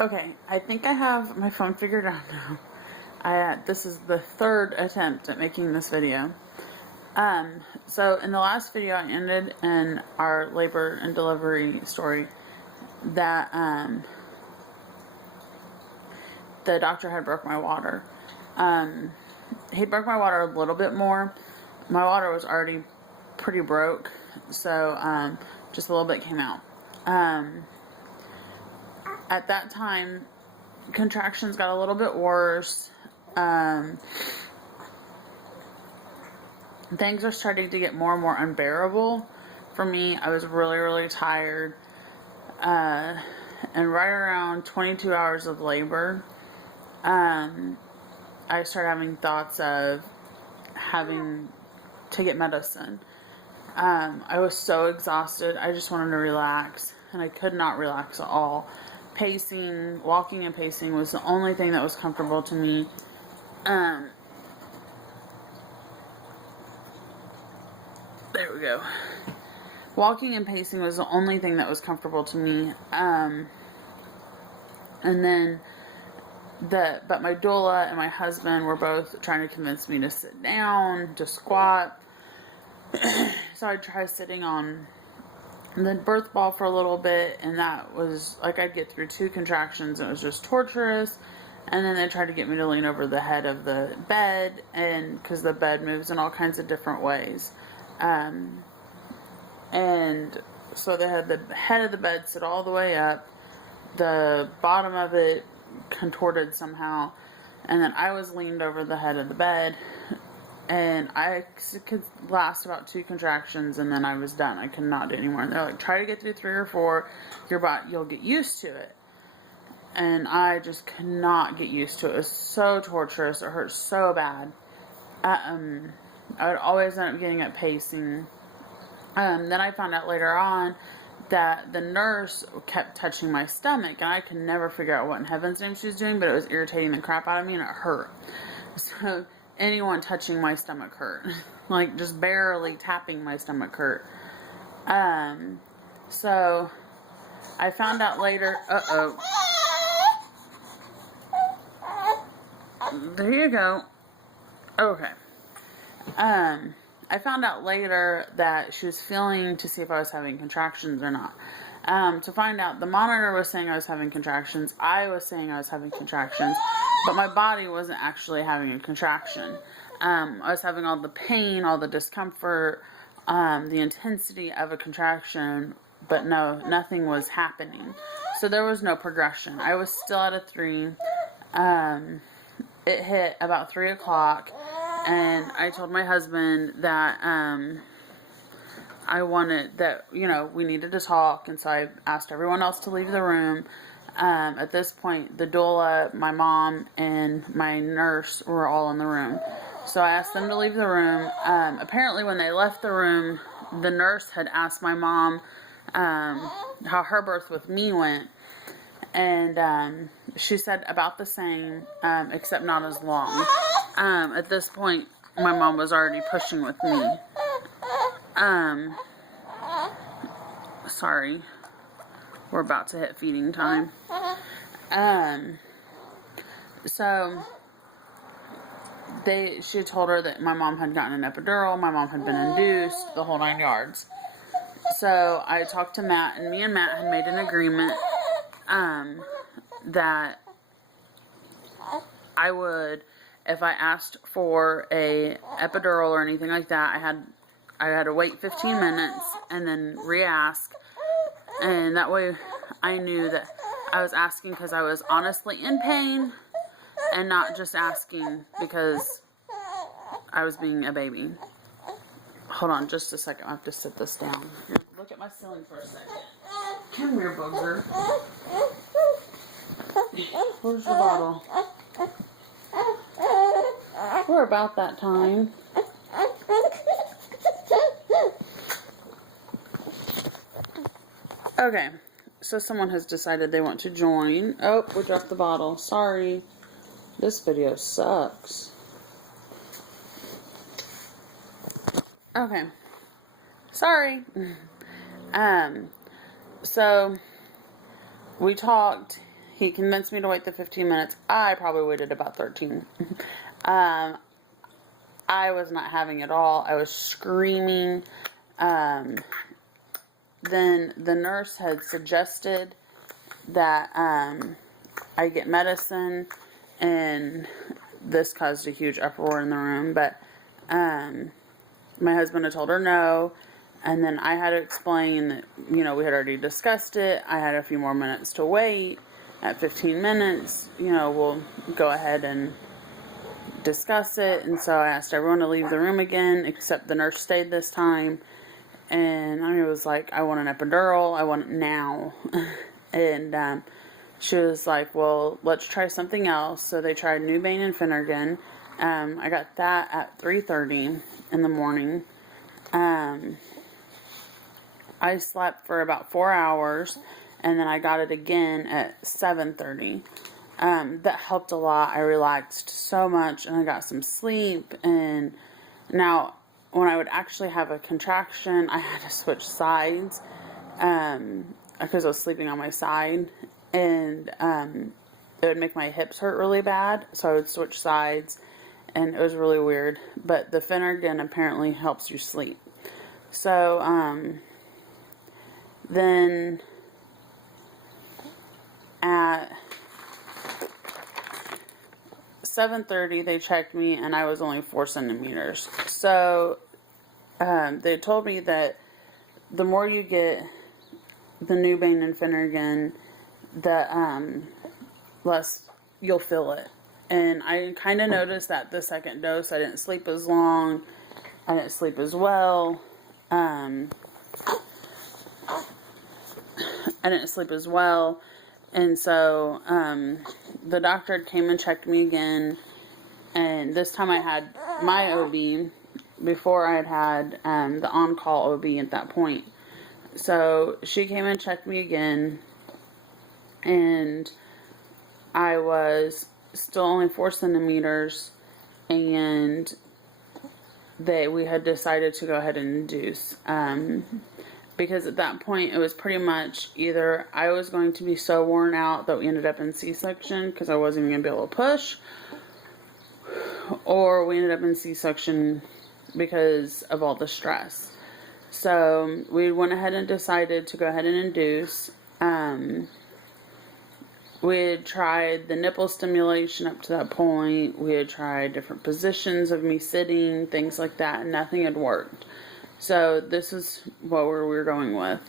Okay, I think I have my phone figured out now. This is the third attempt at making this video. So in the last video, I ended in our labor and delivery story that the doctor had broke my water. He broke my water a little bit more. My water was already pretty broke, so just a little bit came out. At that time, contractions got a little bit worse. Things are starting to get more and more unbearable for me. I was really, really tired. And right around 22 hours of labor, I started having thoughts of having to get medicine. I was so exhausted. I just wanted to relax, and I could not relax at all. Walking and pacing was the only thing that was comfortable to me. There we go. Walking and pacing was the only thing that was comfortable to me. And then but my doula and my husband were both trying to convince me to sit down, to squat. So I tried sitting on the birth ball for a little bit, and that was like I'd get through 2 contractions. It was just torturous. And then they tried to get me to lean over the head of the bed, and because the bed moves in all kinds of different ways. And so they had the head of the bed sit all the way up, the bottom of it contorted somehow, and then I was leaned over the head of the bed, and I could last about 2 contractions, and then I was done. I could not do anymore. And they're like, try to get through 3 or 4, you'll get used to it. And I just could not get used to it. It was so torturous. It hurt so bad. I would always end up getting up pacing. Then I found out later on that the nurse kept touching my stomach, and I could never figure out what in heaven's name she was doing, but it was irritating the crap out of me, and it hurt. So anyone touching my stomach hurt. Like, just barely tapping my stomach hurt. So I found out later, there you go. Okay. I found out later that she was feeling to see if I was having contractions or not. To find out, the monitor was saying I was having contractions. I was saying I was having contractions, but my body wasn't actually having a contraction. I was having all the pain, all the discomfort, the intensity of a contraction, but no, nothing was happening. So there was no progression. I was still at a 3. It hit about 3 o'clock. And I told my husband that I wanted that, we needed to talk. And so I asked everyone else to leave the room. At this point, the doula, my mom, and my nurse were all in the room. So I asked them to leave the room. Apparently, when they left the room, the nurse had asked my mom how her birth with me went. And she said about the same, except not as long. At this point, my mom was already pushing with me. Sorry. We're about to hit feeding time. So she told her that my mom had gotten an epidural, my mom had been induced, the whole 9 yards. So I talked to Matt, and me and Matt had made an agreement that I would, if I asked for a epidural or anything like that, I had to wait 15 minutes and then re-ask, and that way I knew that I was asking because I was honestly in pain and not just asking because I was being a baby. Hold on just a second, I have to sit this down. Here, look at my ceiling for a second. Come here, booger. Where's the bottle? We're about that time. Okay, so someone has decided they want to join. Oh, we dropped the bottle. Sorry. This video sucks. Okay. Sorry. So we talked. he convinced me to wait the 15 minutes. I probably waited about 13. I was not having it all. I was screaming. Then the nurse had suggested that I get medicine, and this caused a huge uproar in the room. But my husband had told her no, and then I had to explain that, we had already discussed it. I had a few more minutes to wait. At 15 minutes, we'll go ahead and discuss it. And so I asked everyone to leave the room again, except the nurse stayed this time. And I was like, I want an epidural. I want it now. And she was like, well, let's try something else. So they tried Nubain and Phenergan. I got that at 3:30 in the morning. I slept for about 4 hours, and then I got it again at 7:30. That helped a lot. I relaxed so much, and I got some sleep. And now, when I would actually have a contraction, I had to switch sides, because I was sleeping on my side, and it would make my hips hurt really bad, so I would switch sides, and it was really weird. But the Phenergan apparently helps you sleep. So, then at 7:30 they checked me, and I was only 4 centimeters. So they told me that the more you get the Nubain and Phenergan, the less you'll feel it. And I kind of noticed that the second dose, I didn't sleep as long, I didn't sleep as well. And so the doctor came and checked me again, and this time I had my OB. Before I had the on-call OB at that point. So she came and checked me again, and I was still only 4 centimeters, and we had decided to go ahead and induce. Because at that point, it was pretty much either I was going to be so worn out that we ended up in C-section because I wasn't even going to be able to push, or we ended up in C-section because of all the stress. So we went ahead and decided to go ahead and induce. We had tried the nipple stimulation up to that point. We had tried different positions of me sitting, things like that, and nothing had worked. So this is what we were going with.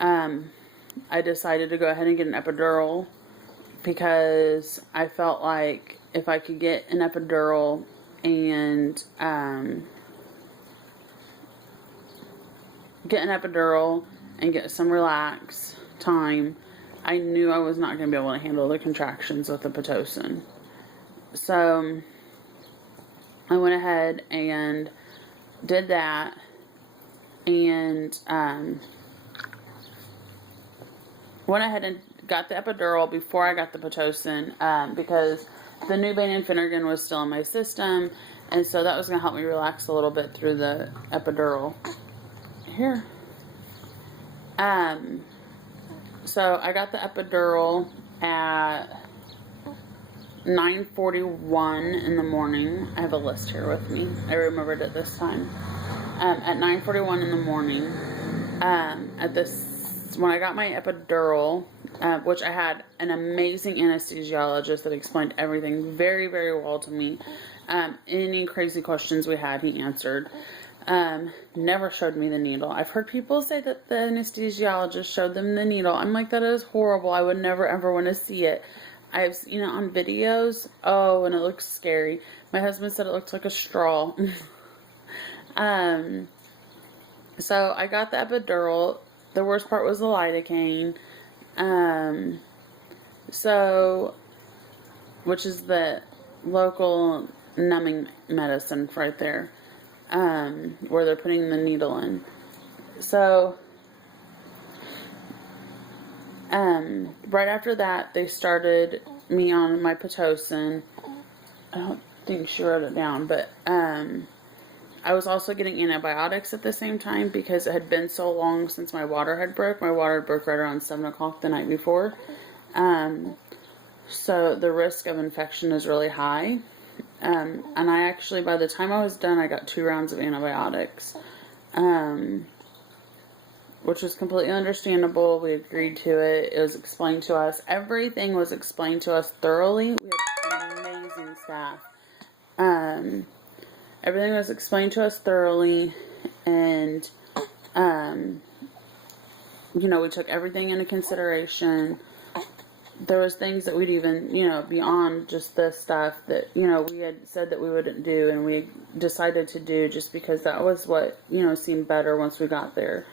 I decided to go ahead and get an epidural because I felt like if I could get an epidural and get some relax time, I knew I was not going to be able to handle the contractions with the Pitocin. So I went ahead and did that, and went ahead and got the epidural before I got the Pitocin, because the Nubain and Phenergan was still in my system, and so that was going to help me relax a little bit through the epidural. Here. So I got the epidural at 9:41 in the morning. I have a list here with me. I remembered it this time. At 9:41 in the morning, when I got my epidural, which I had an amazing anesthesiologist that explained everything very, very well to me. Any crazy questions we had, he answered. Never showed me the needle. I've heard people say that the anesthesiologist showed them the needle. I'm like, that is horrible. I would never ever want to see it. I've seen it on videos. Oh, and it looks scary. My husband said it looked like a straw. So I got the epidural. The worst part was the lidocaine. Which is the local numbing medicine right there. Where they're putting the needle in. So, right after that, they started me on my Pitocin. I don't think she wrote it down, but, I was also getting antibiotics at the same time because it had been so long since my water had broke. My water broke right around 7 o'clock the night before. So the risk of infection is really high. And I actually, by the time I was done, I got 2 rounds of antibiotics, which was completely understandable. We agreed to it. It was explained to us. Everything was explained to us thoroughly. We had an amazing staff. Everything was explained to us thoroughly, and, we took everything into consideration. There was things that we'd even, beyond just this stuff that, we had said that we wouldn't do, and we decided to do just because that was what, seemed better once we got there.